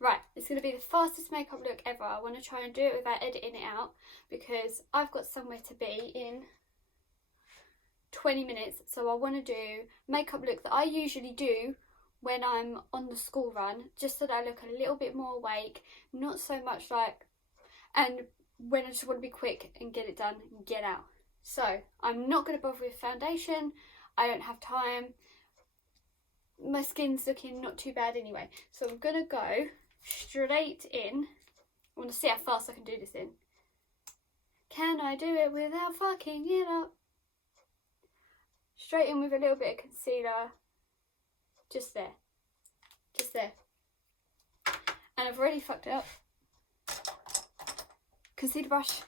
Right, it's going to be the fastest makeup look ever. I want to try and do it without editing it out because I've got somewhere to be in 20 minutes. So I want to do makeup look that I usually do when I'm on the school run, just so that I look a little bit more awake, not so much like, and when I just want to be quick and get it done and get out. So I'm not going to bother with foundation. I don't have time. My skin's looking not too bad anyway. So I'm going to go straight in. I want to see how fast I can do this in. Can I do it without fucking it up? Straight in with a little bit of concealer. Just there. Just there. And I've already fucked it up. Concealer brush.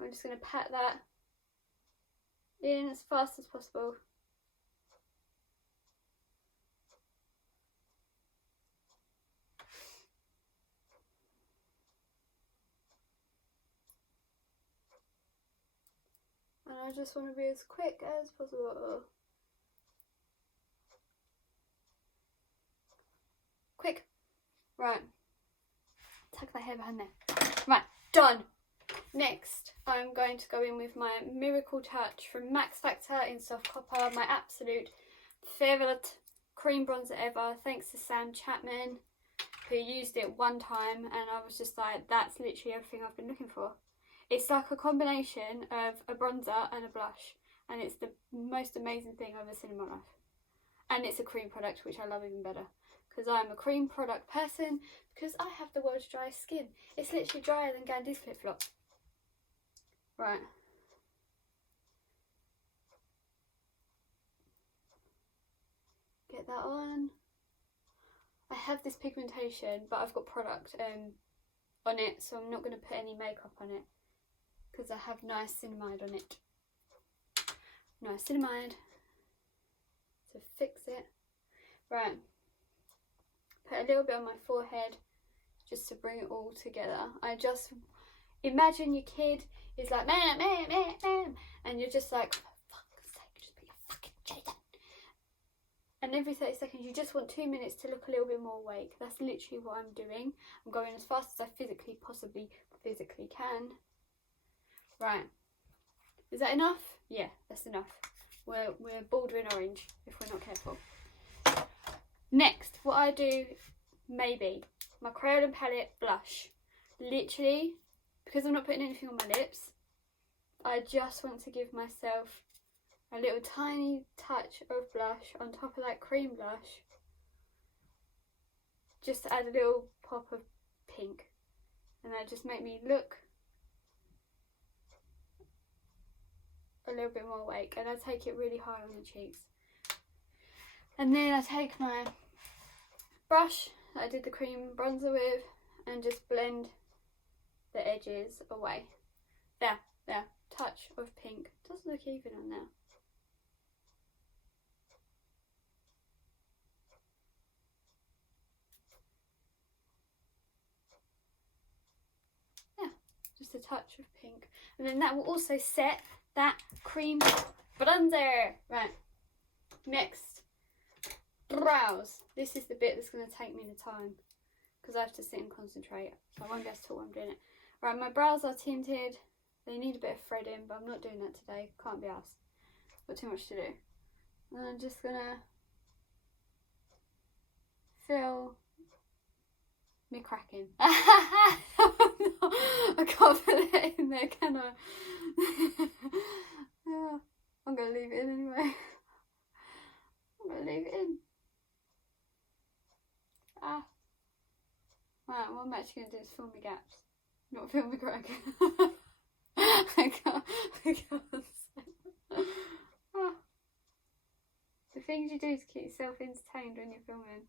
I'm just going to pat that in as fast as possible. And I just want to be as quick as possible. Quick. Right. Tuck that hair behind there. Right, done. Next, I'm going to go in with my Miracle Touch from Max Factor in Soft Copper, my absolute favourite cream bronzer ever, thanks to Sam Chapman, who used it one time, and I was just like, that's literally everything I've been looking for. It's like a combination of a bronzer and a blush, and it's the most amazing thing I've ever seen in my life. And it's a cream product, which I love even better, because I'm a cream product person, because I have the world's driest skin. It's literally drier than Gandhi's flip-flops. Right. Get that on. I have this pigmentation, but I've got product on it, so I'm not going to put any makeup on it because I have niacinamide on it. Niacinamide to fix it. Right. Put a little bit on my forehead just to bring it all together. I just imagine your kid is like, ma'am, and you're just like, for fuck's sake, just put your fucking shade on. And every 30 seconds you just want 2 minutes to look a little bit more awake. That's literally what I'm doing. I'm going as fast as I possibly can. Right. Is that enough? Yeah, that's enough. We're bordering orange if we're not careful. Next, what I do, maybe, my Crayon and Palette blush. Literally, because I'm not putting anything on my lips, I just want to give myself a little tiny touch of blush on top of that cream blush, just to add a little pop of pink, and that just make me look a little bit more awake. And I take it really high on the cheeks, and then I take my brush that I did the cream bronzer with and just blend the edges away. There, touch of pink. Doesn't look even on there. Yeah, just a touch of pink. And then that will also set that cream bronzer. Right, next, brows. This is the bit that's going to take me the time because I have to sit and concentrate, so I won't be able to talk while I'm doing it. Right, my brows are tinted. They need a bit of threading, but I'm not doing that today. Can't be asked. Got too much to do. And I'm just gonna fill me cracking. I can't put that in there, can I? Yeah, I'm gonna leave it in anyway. I'm gonna leave it in. Right, what I'm actually gonna do is fill my gaps, not fill me crack. I can't The things you do to keep yourself entertained when you're filming.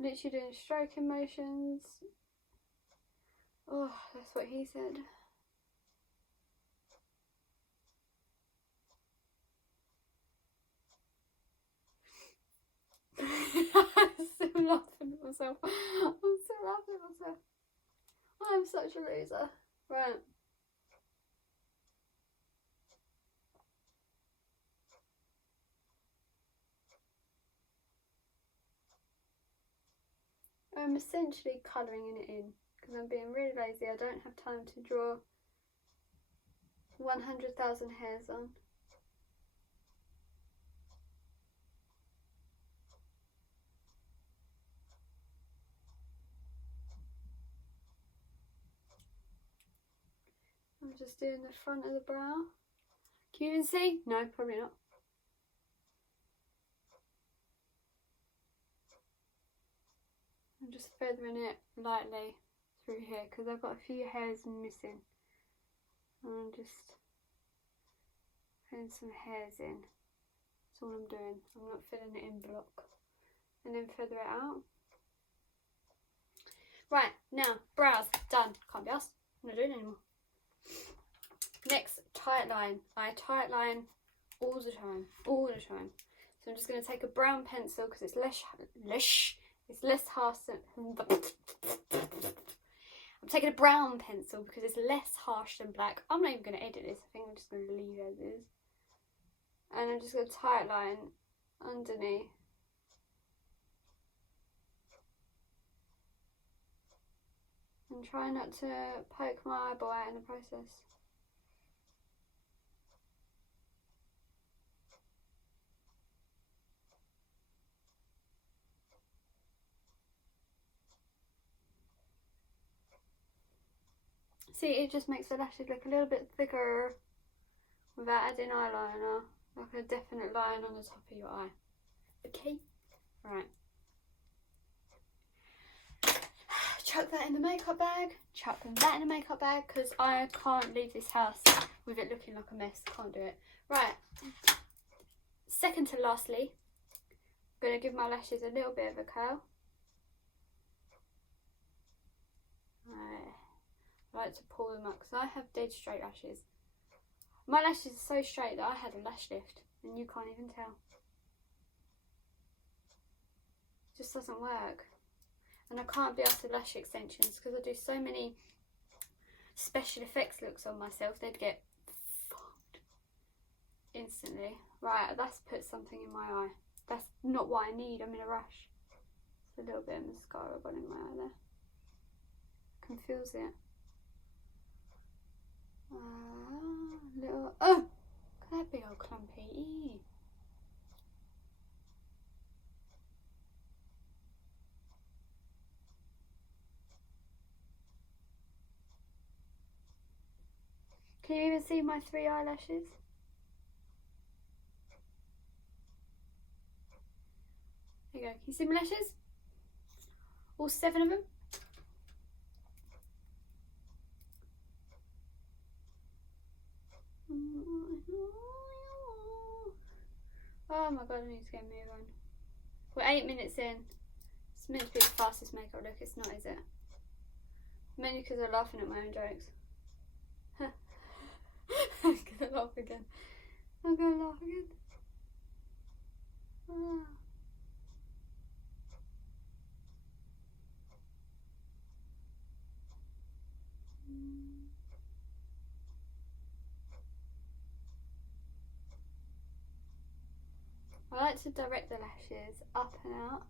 Literally doing stroking motions. Oh, that's what he said. I'm still laughing at myself. I'm still laughing at myself. I I'm such a loser. Right. I'm essentially colouring it in because I'm being really lazy. I don't have time to draw 100,000 hairs on. I'm just doing the front of the brow. Can you even see? No, probably not. I'm just feathering it lightly through here because I've got a few hairs missing. And I'm just putting some hairs in. That's all I'm doing. I'm not filling it in block. And then feather it out. Right, now, brows, done. Can't be asked. I'm not doing it anymore. Next, tight line. I tight line all the time. So I'm just going to take a brown pencil because it's less harsh than... I'm taking a brown pencil because it's less harsh than black. I'm not even going to edit this. I think I'm just going to leave it as is. And I'm just going to tight line underneath. And try not to poke my eyeball out in the process. See, it just makes the lashes look a little bit thicker without adding eyeliner. Like a definite line on the top of your eye. Okay? Right. Chuck that in the makeup bag. Chuck that in the makeup bag because I can't leave this house with it looking like a mess. Can't do it. Right. Second to lastly, I'm going to give my lashes a little bit of a curl. I like to pull them up because I have dead straight lashes. My lashes are so straight that I had a lash lift and you can't even tell. It just doesn't work. And I can't be after lash extensions because I do so many special effects looks on myself. They'd get fucked instantly. Right, that's put something in my eye. That's not what I need. I'm in a rush. It's a little bit of mascara I've got in my eye there. Confuse it. Little. Oh! Look at that big old clumpy. Eee. Can you even see my 3 eyelashes? There you go. Can you see my lashes? All 7 of them? Oh my god, I need to get a move on. We're 8 minutes in. It's meant to be the fastest makeup look. It's not, is it? Mainly because I'm laughing at my own jokes. I'm gonna laugh again. I'm gonna laugh again. Ah. I like to direct the lashes up and out,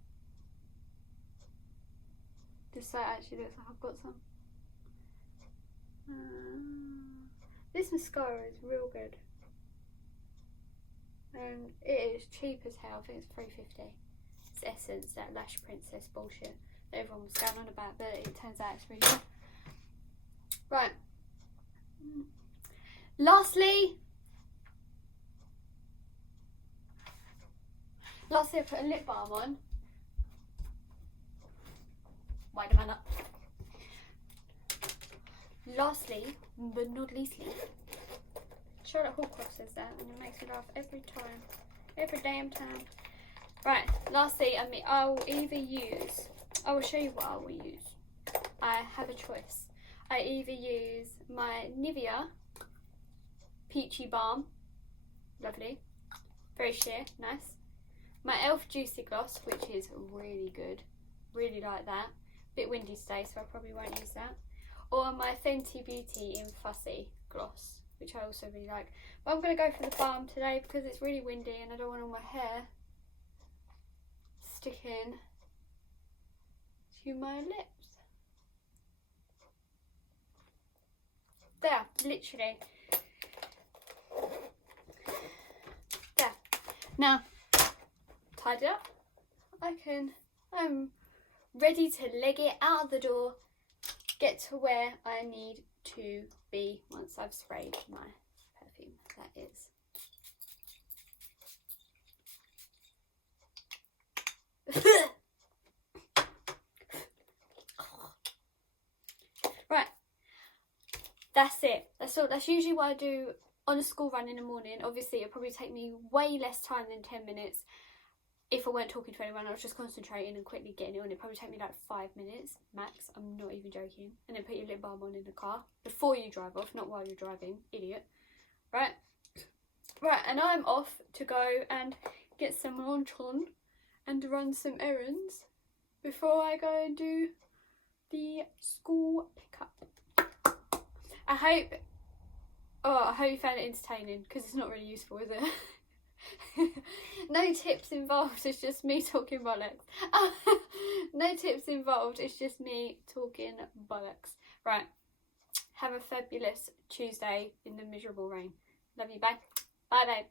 just so it actually looks like I've got some. This mascara is real good, and it is cheap as hell. I think it's $3.50. It's Essence, that Lash Princess bullshit that everyone was going on about, but it turns out it's really good. Right. Lastly, I put a lip balm on. Wait a minute. Lastly, but not leastly, Charlotte Horcrux says that, and it makes me laugh every time. Every damn time. Right, lastly, I will show you what I will use. I have a choice. I either use my Nivea Peachy Balm, lovely, very sheer, nice. My e.l.f. Juicy Gloss, which is really good, really like that. Bit windy today, so I probably won't use that. or my Fenty Beauty in Fussy gloss, which I also really like. But I'm going to go for the balm today because it's really windy and I don't want all my hair sticking to my lips. There, literally. There. Now, tied it up. I'm ready to leg it out of the door, get to where I need to be once I've sprayed my perfume. That is. Right, that's it. That's usually what I do on a school run in the morning. Obviously it'll probably take me way less time than 10 minutes if I weren't talking to anyone. I was just concentrating and quickly getting it on. It'd probably take me like 5 minutes max. I'm not even joking. And then put your lip balm on in the car before you drive off, not while you're driving, idiot. Right, and I'm off to go and get some lunch on and run some errands before I go and do the school pickup. I hope you found it entertaining, because it's not really useful, is it? No tips involved, it's just me talking bollocks. No tips involved, it's just me talking bollocks. Right, have a fabulous Tuesday in the miserable rain. Love you, bye. Bye, babe.